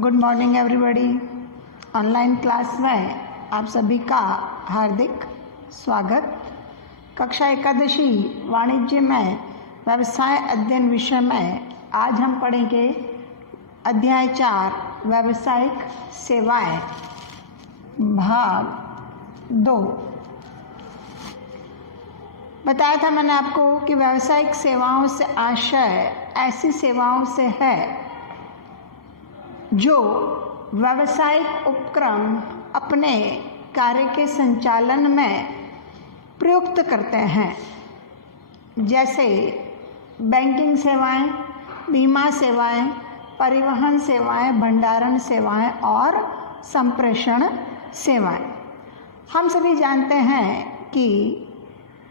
Good morning everybody. Online class में आप सभी का हार्दिक स्वागत। कक्षा एकादशी वाणिज्य में व्यवसाय अध्ययन विषय में आज हम पढ़ेंगे अध्याय 4 व्यावसायिक सेवाएं भाग 2। बताया था मैंने आपको कि व्यावसायिक सेवाओं से आशय ऐसी सेवाओं से है जो व्यावसायिक उपक्रम अपने कार्य के संचालन में प्रयुक्त करते हैं, जैसे बैंकिंग सेवाएं, बीमा सेवाएं, परिवहन सेवाएं, भंडारण सेवाएं और संप्रेषण सेवाएं। हम सभी जानते हैं कि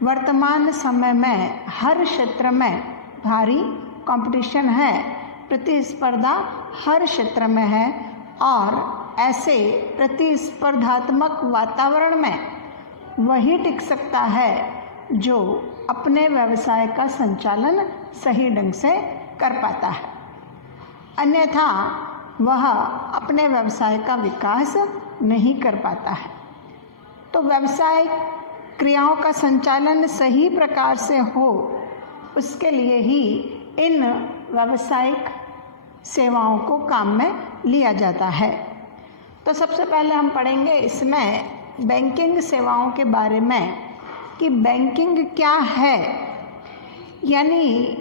वर्तमान समय में हर क्षेत्र में भारी कंपटीशन है, प्रतिस्पर्धा हर क्षेत्र में है और ऐसे प्रतिस्पर्धात्मक वातावरण में वही टिक सकता है जो अपने व्यवसाय का संचालन सही ढंग से कर पाता है, अन्यथा वह अपने व्यवसाय का विकास नहीं कर पाता है। तो व्यवसाय क्रियाओं का संचालन सही प्रकार से हो, उसके लिए ही इन व्यावसायिक सेवाओं को काम में लिया जाता है। तो सबसे पहले हम पढ़ेंगे इसमें बैंकिंग सेवाओं के बारे में कि बैंकिंग क्या है। यानी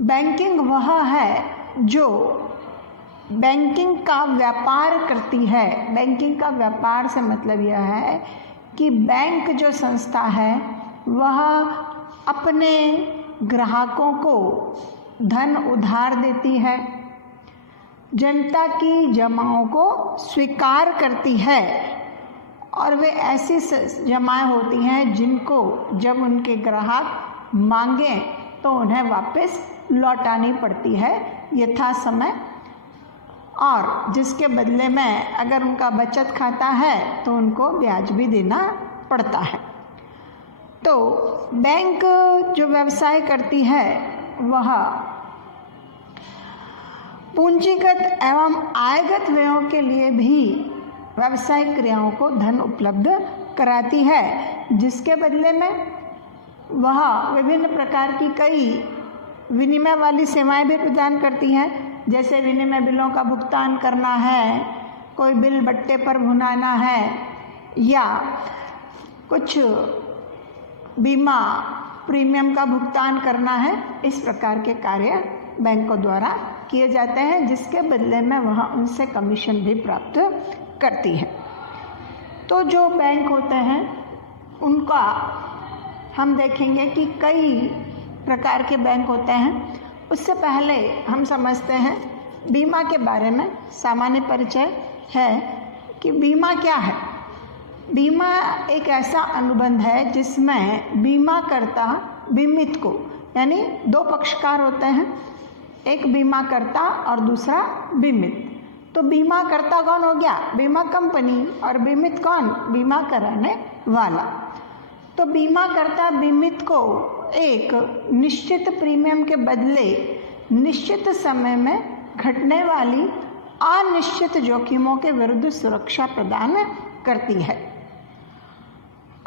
बैंकिंग वह है जो बैंकिंग का व्यापार करती है। बैंकिंग का व्यापार से मतलब यह है कि बैंक जो संस्था है वह अपने ग्राहकों को धन उधार देती है, जनता की जमाओं को स्वीकार करती है और वे ऐसी जमाएं होती हैं जिनको जब उनके ग्राहक मांगें तो उन्हें वापस लौटानी पड़ती है यथा समय, और जिसके बदले में अगर उनका बचत खाता है तो उनको ब्याज भी देना पड़ता है। तो बैंक जो व्यवसाय करती है वह पूंजीगत एवं आयगत व्ययों के लिए भी व्यावसायिक क्रियाओं को धन उपलब्ध कराती है, जिसके बदले में वह विभिन्न प्रकार की कई विनिमय वाली सेवाएं भी प्रदान करती हैं, जैसे विनिमय बिलों का भुगतान करना है, कोई बिल बट्टे पर भुनाना है या कुछ बीमा प्रीमियम का भुगतान करना है। इस प्रकार के कार्य बैंकों द्वारा किए जाते हैं, जिसके बदले में वह उनसे कमीशन भी प्राप्त करती है। तो जो बैंक होते हैं उनका हम देखेंगे कि कई प्रकार के बैंक होते हैं। उससे पहले हम समझते हैं बीमा के बारे में। सामान्य परिचय है कि बीमा क्या है। बीमा एक ऐसा अनुबंध है जिसमें बीमाकर्ता बीमित को, यानी दो पक्षकार होते हैं, एक बीमाकर्ता और दूसरा बीमित। तो बीमाकर्ता कौन हो गया? बीमा कंपनी। और बीमित कौन? बीमा कराने वाला। तो बीमाकर्ता बीमित को एक निश्चित प्रीमियम के बदले निश्चित समय में घटने वाली अनिश्चित जोखिमों के विरुद्ध सुरक्षा प्रदान करती है।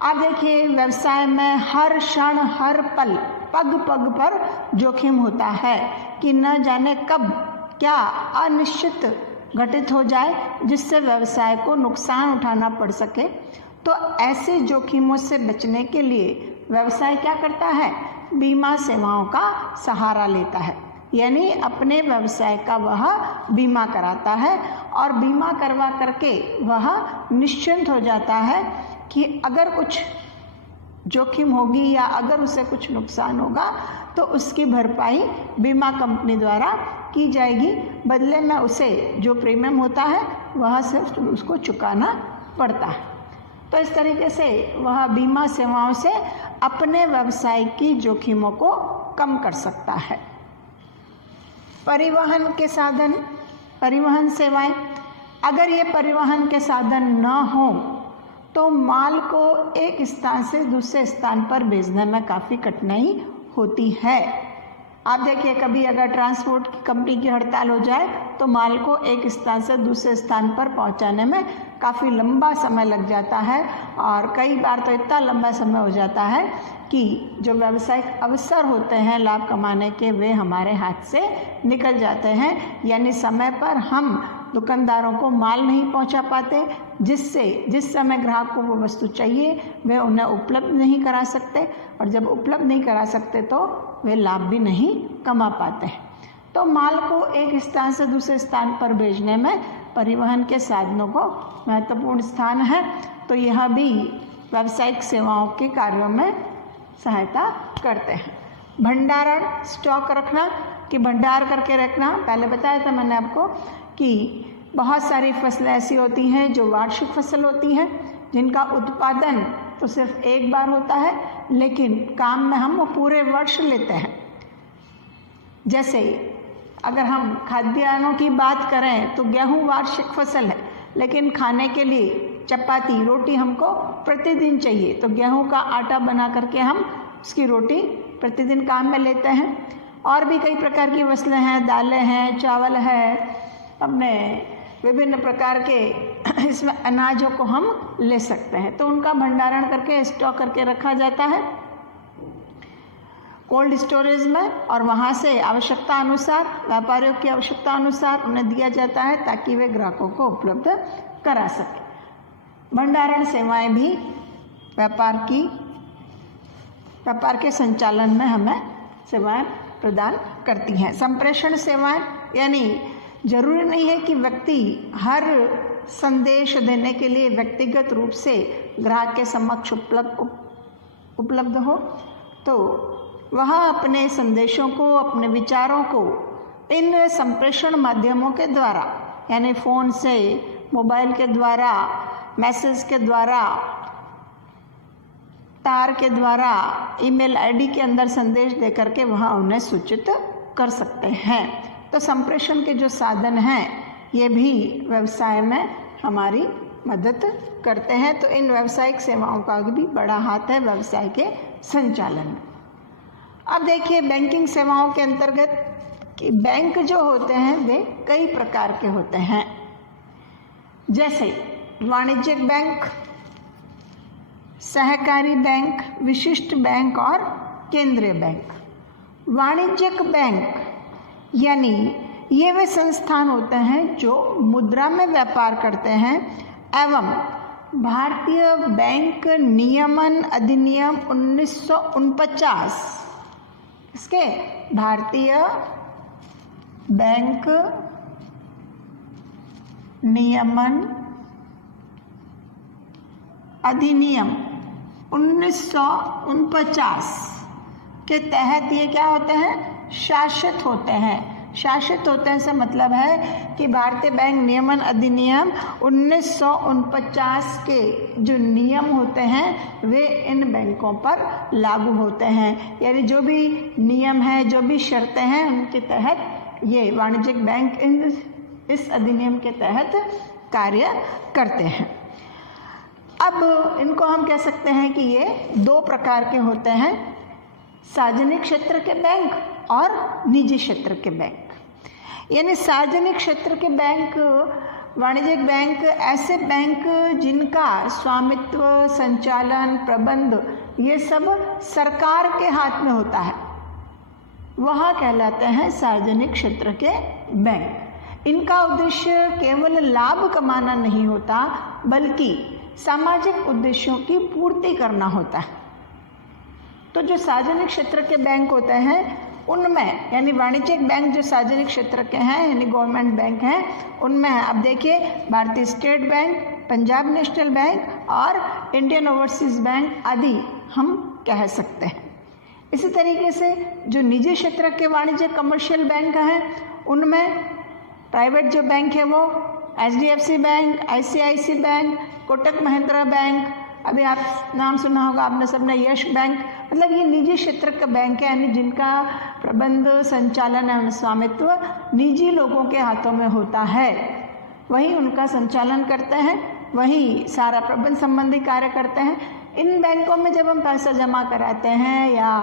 आप देखिए, व्यवसाय में हर क्षण हर पल पग पग पर जोखिम होता है कि न जाने कब क्या अनिश्चित घटित हो जाए जिससे व्यवसाय को नुकसान उठाना पड़ सके। तो ऐसे जोखिमों से बचने के लिए व्यवसाय क्या करता है? बीमा सेवाओं का सहारा लेता है, यानी अपने व्यवसाय का वह बीमा कराता है और बीमा करवा करके वह निश्चिंत हो जाता है कि अगर कुछ जोखिम होगी या अगर उसे कुछ नुकसान होगा तो उसकी भरपाई बीमा कंपनी द्वारा की जाएगी। बदले में उसे जो प्रीमियम होता है वह सिर्फ उसको चुकाना पड़ता है। तो इस तरीके से वह बीमा सेवाओं से अपने व्यवसाय की जोखिमों को कम कर सकता है। परिवहन के साधन, परिवहन सेवाएं। अगर ये परिवहन के साधन न हो तो माल को एक स्थान से दूसरे स्थान पर भेजने में काफ़ी कठिनाई होती है। आप देखिए कभी अगर ट्रांसपोर्ट की कंपनी की हड़ताल हो जाए तो माल को एक स्थान से दूसरे स्थान पर पहुंचाने में काफ़ी लंबा समय लग जाता है, और कई बार तो इतना लंबा समय हो जाता है कि जो व्यावसायिक अवसर होते हैं लाभ कमाने के, वे हमारे हाथ से निकल जाते हैं। यानी समय पर हम दुकानदारों को माल नहीं पहुंचा पाते, जिससे जिस समय ग्राहक को वो वस्तु चाहिए वे उन्हें उपलब्ध नहीं करा सकते, और जब उपलब्ध नहीं करा सकते तो वे लाभ भी नहीं कमा पाते हैं। तो माल को एक स्थान से दूसरे स्थान पर भेजने में परिवहन के साधनों को महत्वपूर्ण स्थान है। तो यह भी व्यावसायिक सेवाओं के कार्यों में सहायता करते हैं। भंडारण, स्टॉक रखना कि भंडार करके रखना, पहले बताया था मैंने आपको कि बहुत सारी फसलें ऐसी होती हैं जो वार्षिक फसल होती हैं, जिनका उत्पादन तो सिर्फ एक बार होता है, लेकिन काम में हम वो पूरे वर्ष लेते हैं। जैसे अगर हम खाद्यान्नों की बात करें तो गेहूं वार्षिक फसल है, लेकिन खाने के लिए चपाती, रोटी हमको प्रतिदिन चाहिए, तो गेहूं का आटा बना करके हम उसकी रोटी प्रतिदिन काम में लेते हैं। और भी कई प्रकार की फसलें हैं, दालें हैं, चावल है, अपने विभिन्न प्रकार के इसमें अनाजों को हम ले सकते हैं, तो उनका भंडारण करके स्टॉक करके रखा जाता है कोल्ड स्टोरेज में, और वहाँ से आवश्यकता अनुसार, व्यापारियों की आवश्यकता अनुसार उन्हें दिया जाता है ताकि वे ग्राहकों को उपलब्ध करा सकें। भंडारण सेवाएं भी व्यापार के संचालन में हमें सेवाएं प्रदान करती हैं। संप्रेषण सेवाएं, यानी जरूरी नहीं है कि व्यक्ति हर संदेश देने के लिए व्यक्तिगत रूप से ग्राहक के समक्ष उपलब्ध हो, तो वह अपने संदेशों को, अपने विचारों को इन संप्रेषण माध्यमों के द्वारा, यानी फ़ोन से, मोबाइल के द्वारा, मैसेज के द्वारा, तार के द्वारा, ईमेल आईडी के अंदर संदेश देकर के वह उन्हें सूचित कर सकते हैं। तो संप्रेषण के जो साधन हैं ये भी व्यवसाय में हमारी मदद करते हैं। तो इन व्यावसायिक सेवाओं का भी बड़ा हाथ है व्यवसाय के संचालन में। अब देखिए बैंकिंग सेवाओं के अंतर्गत कि बैंक जो होते हैं वे कई प्रकार के होते हैं, जैसे वाणिज्यिक बैंक, सहकारी बैंक, विशिष्ट बैंक और केंद्रीय बैंक। वाणिज्यिक बैंक यानी ये वे संस्थान होते हैं जो मुद्रा में व्यापार करते हैं एवं भारतीय बैंक नियमन अधिनियम 1949, इसके भारतीय बैंक नियमन अधिनियम 1949 के तहत ये क्या होते हैं, शासित होते हैं। शासित होते हैं से मतलब है कि भारतीय बैंक नियमन अधिनियम 1949 के जो नियम होते हैं वे इन बैंकों पर लागू होते हैं, यानी जो भी नियम है, जो भी शर्तें हैं, उनके तहत ये वाणिज्यिक बैंक इस अधिनियम के तहत कार्य करते हैं। अब इनको हम कह सकते हैं कि ये दो प्रकार के होते हैं, सार्वजनिक क्षेत्र के बैंक और निजी क्षेत्र के बैंक। यानी सार्वजनिक क्षेत्र के बैंक, वाणिज्यिक बैंक ऐसे बैंक जिनका स्वामित्व, संचालन, प्रबंध ये सब सरकार के हाथ में होता है, वह कहलाते हैं सार्वजनिक क्षेत्र के बैंक। इनका उद्देश्य केवल लाभ कमाना नहीं होता, बल्कि सामाजिक उद्देश्यों की पूर्ति करना होता है। तो जो सार्वजनिक क्षेत्र के बैंक होते हैं उनमें, यानी वाणिज्यिक बैंक जो सार्वजनिक क्षेत्र के हैं यानी गवर्नमेंट बैंक हैं, उनमें आप देखिए भारतीय state bank, Punjab national bank और इंडियन ओवरसीज बैंक आदि हम कह सकते हैं। इसी तरीके से जो निजी क्षेत्र के वाणिज्यिक कमर्शियल बैंक हैं उनमें प्राइवेट जो बैंक है वो HDFC bank, ICICI bank, Kotak Mahindra bank, अभी आप नाम सुना होगा आपने सबने, यश बैंक, मतलब ये निजी क्षेत्र का बैंक है, यानी जिनका प्रबंध, संचालन एवं स्वामित्व निजी लोगों के हाथों में होता है, वही उनका संचालन करते हैं, वही सारा प्रबंध संबंधी कार्य करते हैं। इन बैंकों में जब हम पैसा जमा कराते हैं या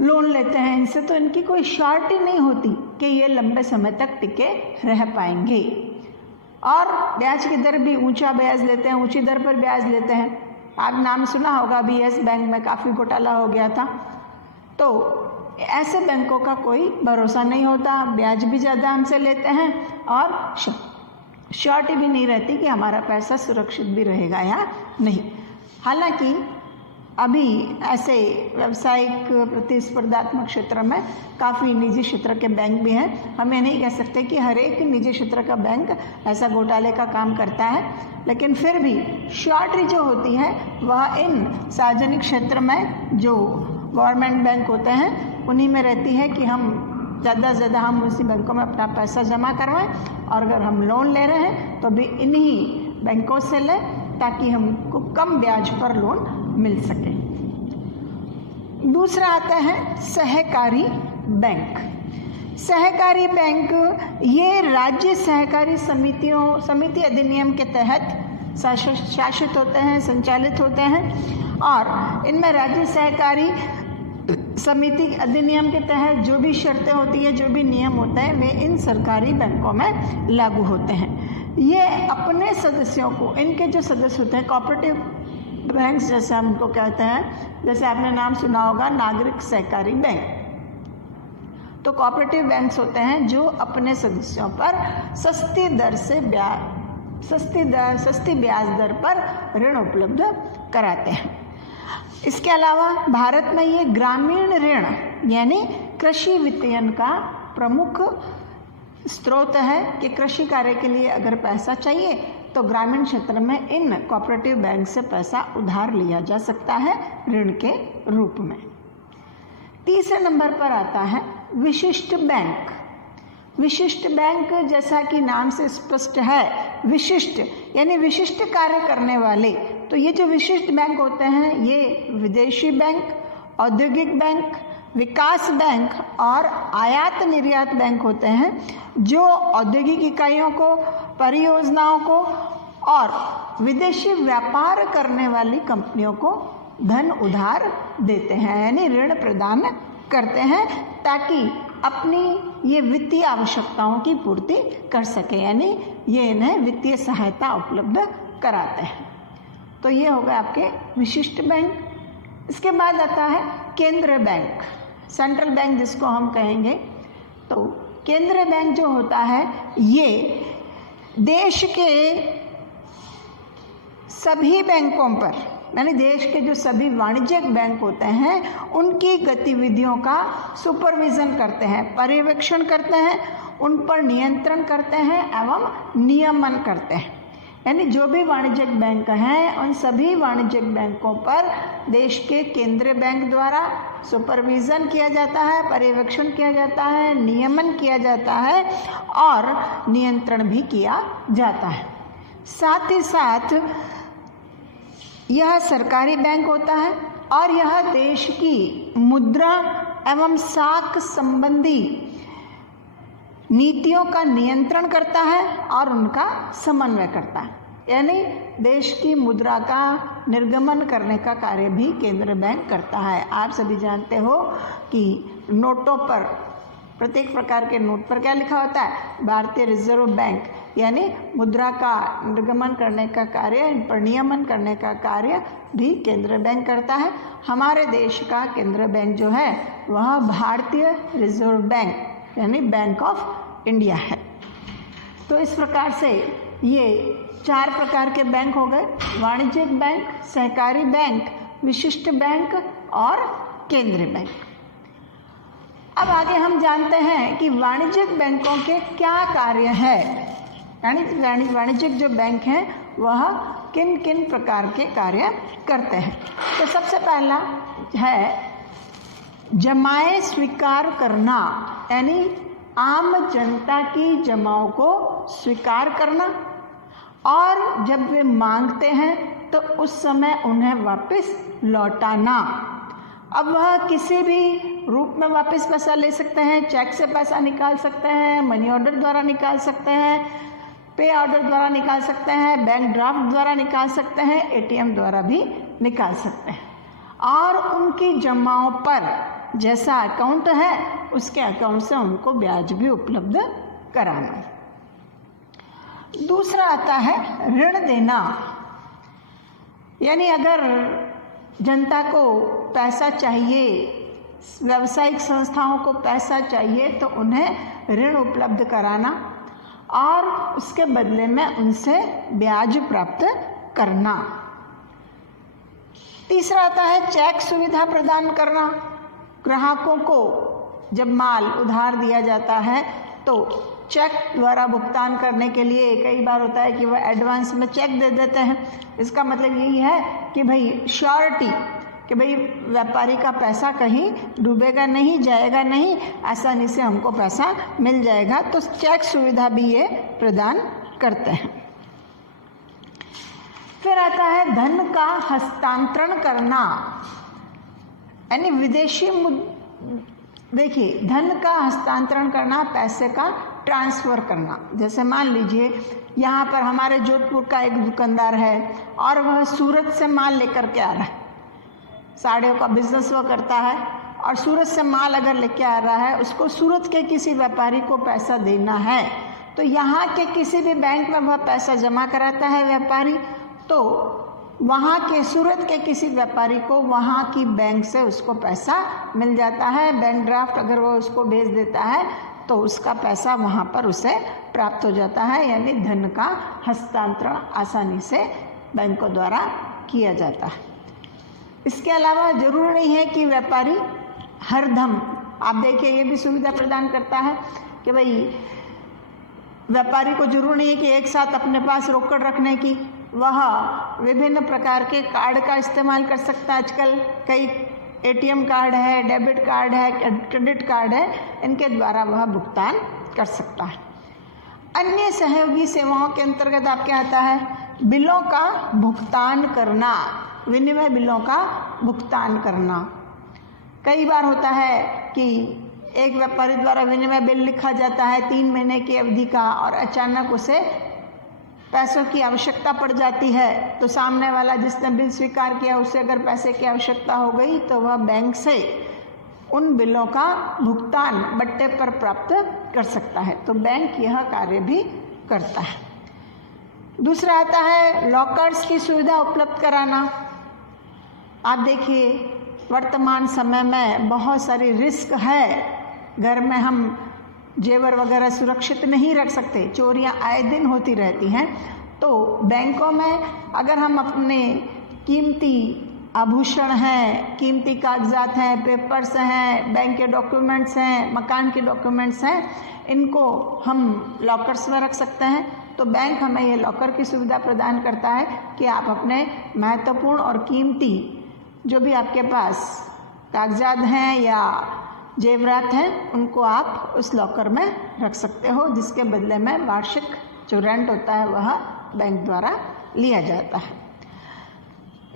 लोन लेते हैं इनसे, तो इनकी कोई शॉर्ट ही नहीं होती कि ये लंबे समय तक टिके रह पाएंगे। और ब्याज की दर भी ऊंचा ब्याज लेते हैं, ऊंची दर पर ब्याज लेते हैं। आप नाम सुना होगा, अभी यस बैंक में काफ़ी घोटाला हो गया था। तो ऐसे बैंकों का कोई भरोसा नहीं होता, ब्याज भी ज़्यादा हमसे लेते हैं और श्योरिटी भी नहीं रहती कि हमारा पैसा सुरक्षित भी रहेगा या नहीं। हालांकि अभी ऐसे व्यावसायिक प्रतिस्पर्धात्मक क्षेत्र में काफ़ी निजी क्षेत्र के बैंक भी हैं। हम ये नहीं कह सकते कि हर एक निजी क्षेत्र का बैंक ऐसा घोटाले का काम करता है, लेकिन फिर भी श्योरिटी जो होती है वह इन सार्वजनिक क्षेत्र में जो गवर्नमेंट बैंक होते हैं उन्हीं में रहती है कि हम ज़्यादा से ज़्यादा हम उसी बैंकों में अपना पैसा जमा करवाएं, और अगर हम लोन ले रहे हैं तो भी इन्हीं बैंकों से लें ताकि हमको कम ब्याज पर लोन मिल सके। दूसरा आता है सहकारी बैंक। सहकारी बैंक ये राज्य सहकारी समिति अधिनियम के तहत शासित होते हैं, संचालित होते हैं, और इनमें राज्य सहकारी समिति अधिनियम के तहत जो भी शर्तें होती है, जो भी नियम होते हैं, वे इन सरकारी बैंकों में लागू होते हैं। ये अपने सदस्यों को, इनके जो सदस्य होते हैं, कोऑपरेटिव बैंक्स जैसे हम इनको कहते हैं, जैसे आपने नाम सुना होगा नागरिक सहकारी बैंक, तो कोऑपरेटिव बैंक्स होते हैं जो अपने सदस्यों पर सस्ती ब्याज दर पर ऋण उपलब्ध कराते हैं। इसके अलावा भारत में ये ग्रामीण ऋण यानी कृषि वित्तयन का प्रमुख स्रोत है कि कृषि कार्य के लिए अगर पैसा चाहिए तो ग्रामीण क्षेत्र में इन कोऑपरेटिव बैंक से पैसा उधार लिया जा सकता है ऋण के रूप में। तीसरे नंबर पर आता है विशिष्ट बैंक। विशिष्ट बैंक जैसा कि नाम से स्पष्ट है, विशिष्ट यानी विशिष्ट कार्य करने वाले। तो ये जो विशिष्ट बैंक होते हैं ये विदेशी बैंक, औद्योगिक बैंक, विकास बैंक और आयात निर्यात बैंक होते हैं, जो औद्योगिक इकाइयों को, परियोजनाओं को और विदेशी व्यापार करने वाली कंपनियों को धन उधार देते हैं, यानी ऋण प्रदान करते हैं ताकि अपनी ये वित्तीय आवश्यकताओं की पूर्ति कर सके, यानी ये इन्हें वित्तीय सहायता उपलब्ध कराते हैं। तो ये हो गए आपके विशिष्ट बैंक। इसके बाद आता है केंद्रीय बैंक, सेंट्रल बैंक जिसको हम कहेंगे। तो केंद्रीय बैंक जो होता है ये देश के सभी बैंकों पर, यानी देश के जो सभी वाणिज्यिक बैंक होते हैं उनकी गतिविधियों का सुपरविजन करते हैं, पर्यवेक्षण करते हैं, उन पर नियंत्रण करते हैं एवं नियमन करते हैं। यानी जो भी वाणिज्यिक बैंक हैं उन सभी वाणिज्यिक बैंकों पर देश के केंद्रीय बैंक द्वारा सुपरविजन किया जाता है, पर्यवेक्षण किया जाता है, नियमन किया जाता है और नियंत्रण भी किया जाता है। साथ ही साथ यह सरकारी बैंक होता है और यह देश की मुद्रा एवं साख संबंधी नीतियों का नियंत्रण करता है और उनका समन्वय करता है। यानी देश की मुद्रा का निर्गमन करने का कार्य भी केंद्रीय बैंक करता है। आप सभी जानते हो कि नोटों पर, प्रत्येक प्रकार के नोट पर क्या लिखा होता है? भारतीय रिजर्व बैंक, यानी मुद्रा का निर्गमन करने का कार्य, इन पर नियमन करने का कार्य भी केंद्रीय बैंक करता है। हमारे देश का केंद्रीय बैंक जो है वह भारतीय रिजर्व बैंक यानी बैंक ऑफ इंडिया है। तो इस प्रकार से ये 4 प्रकार के बैंक हो गए: वाणिज्यिक बैंक, सहकारी बैंक, विशिष्ट बैंक और केंद्रीय बैंक। अब आगे हम जानते हैं कि वाणिज्यिक बैंकों के क्या कार्य है, यानी वाणिज्यिक जो बैंक हैं वह किन किन प्रकार के कार्य करते हैं। तो सबसे पहला है जमाएं स्वीकार करना, यानी आम जनता की जमाओं को स्वीकार करना और जब वे मांगते हैं तो उस समय उन्हें वापस लौटाना। अब वह किसी भी रूप में वापस पैसा ले सकते हैं, चेक से पैसा निकाल सकते हैं, मनी ऑर्डर द्वारा निकाल सकते हैं, पे ऑर्डर द्वारा निकाल सकते हैं, बैंक ड्राफ्ट द्वारा निकाल सकते हैं, एटीएम द्वारा भी निकाल सकते हैं। और उनकी जमाओं पर जैसा अकाउंट है उसके अकाउंट से उनको ब्याज भी उपलब्ध कराना। दूसरा आता है ऋण देना, यानी अगर जनता को पैसा चाहिए, व्यावसायिक संस्थाओं को पैसा चाहिए तो उन्हें ऋण उपलब्ध कराना और उसके बदले में उनसे ब्याज प्राप्त करना। तीसरा आता है चेक सुविधा प्रदान करना। ग्राहकों को जब माल उधार दिया जाता है तो चेक द्वारा भुगतान करने के लिए कई बार होता है कि वह एडवांस में चेक दे देते हैं। इसका मतलब यही है कि भाई श्योरिटी, कि भाई व्यापारी का पैसा कहीं डूबेगा नहीं, जाएगा नहीं, आसानी से हमको पैसा मिल जाएगा, तो चेक सुविधा भी ये प्रदान करते हैं। फिर आता है धन का हस्तांतरण करना, यानी विदेशी देखिए धन का हस्तांतरण करना, पैसे का ट्रांसफ़र करना। जैसे मान लीजिए यहाँ पर हमारे जोधपुर का एक दुकानदार है और वह सूरत से माल लेकर के आ रहा है, साड़ियों का बिजनेस वह करता है और सूरत से माल अगर लेके आ रहा है, उसको सूरत के किसी व्यापारी को पैसा देना है तो यहाँ के किसी भी बैंक में वह पैसा जमा कराता है व्यापारी, तो वहाँ के सूरत के किसी व्यापारी को वहाँ की बैंक से उसको पैसा मिल जाता है। बैंक ड्राफ्ट अगर वो उसको भेज देता है तो उसका पैसा वहाँ पर उसे प्राप्त हो जाता है, यानी धन का हस्तांतरण आसानी से बैंकों द्वारा किया जाता है। इसके अलावा जरूर नहीं है कि व्यापारी हरदम, आप देखिए ये भी सुविधा प्रदान करता है कि भाई व्यापारी को जरूर नहीं है कि एक साथ अपने पास रोकड़ रखने की, वह विभिन्न प्रकार के कार्ड का इस्तेमाल कर सकता है। आजकल कई एटीएम कार्ड है, डेबिट कार्ड है, क्रेडिट कार्ड है, इनके द्वारा वह भुगतान कर सकता है। अन्य सहयोगी सेवाओं के अंतर्गत आपके आता है बिलों का भुगतान करना, विनिमय बिलों का भुगतान करना। कई बार होता है कि एक व्यापारी द्वारा विनिमय बिल लिखा जाता है 3 महीने की अवधि का और अचानक उसे पैसों की आवश्यकता पड़ जाती है, तो सामने वाला जिसने बिल स्वीकार किया उसे अगर पैसे की आवश्यकता हो गई तो वह बैंक से उन बिलों का भुगतान बट्टे पर प्राप्त कर सकता है। तो बैंक यह कार्य भी करता है। दूसरा आता है लॉकर्स की सुविधा उपलब्ध कराना। आप देखिए वर्तमान समय में बहुत सारी रिस्क है, घर में हम जेवर वगैरह सुरक्षित नहीं रख सकते, चोरियां आए दिन होती रहती हैं। तो बैंकों में अगर हम अपने कीमती आभूषण हैं, कीमती कागजात हैं, पेपर्स हैं, बैंक के डॉक्यूमेंट्स हैं, मकान के डॉक्यूमेंट्स हैं, इनको हम लॉकर्स में रख सकते हैं। तो बैंक हमें ये लॉकर की सुविधा प्रदान करता है कि आप अपने महत्वपूर्ण और कीमती जो भी आपके पास कागजात हैं या जेवरात हैं उनको आप उस लॉकर में रख सकते हो, जिसके बदले में वार्षिक जो रेंट होता है वह बैंक द्वारा लिया जाता है।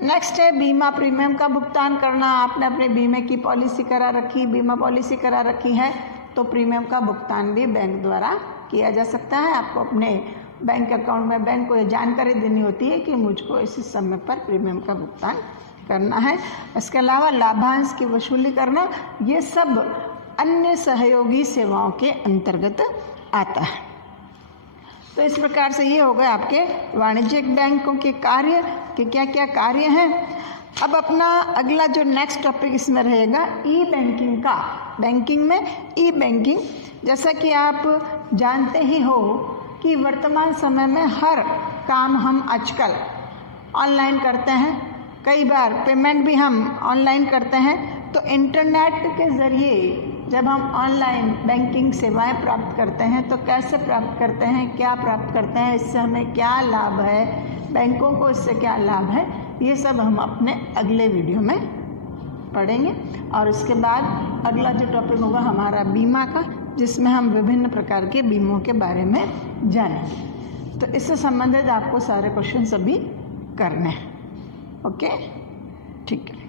नेक्स्ट है बीमा प्रीमियम का भुगतान करना। आपने अपने बीमे की पॉलिसी करा रखी, बीमा पॉलिसी करा रखी है तो प्रीमियम का भुगतान भी बैंक द्वारा किया जा सकता है। आपको अपने बैंक अकाउंट में बैंक को ये जानकारी देनी होती है कि मुझको इस समय पर प्रीमियम का भुगतान करना है। इसके अलावा लाभांश की वसूली करना, ये सब अन्य सहयोगी सेवाओं के अंतर्गत आता है। तो इस प्रकार से ये हो गए आपके वाणिज्यिक बैंकों के कार्य कि क्या क्या कार्य हैं। अब अपना अगला जो नेक्स्ट टॉपिक इसमें रहेगा ई बैंकिंग का। बैंकिंग में ई बैंकिंग, जैसा कि आप जानते ही हो कि वर्तमान समय में हर काम हम आजकल ऑनलाइन करते हैं, कई बार पेमेंट भी हम ऑनलाइन करते हैं। तो इंटरनेट के ज़रिए जब हम ऑनलाइन बैंकिंग सेवाएं प्राप्त करते हैं तो कैसे प्राप्त करते हैं, क्या प्राप्त करते हैं, इससे हमें क्या लाभ है, बैंकों को इससे क्या लाभ है, ये सब हम अपने अगले वीडियो में पढ़ेंगे। और उसके बाद अगला जो टॉपिक होगा हमारा बीमा का, जिसमें हम विभिन्न प्रकार के बीमों के बारे में जानेंगे। तो इससे संबंधित आपको सारे क्वेश्चन सभी करने हैं। ओके, ठीक है।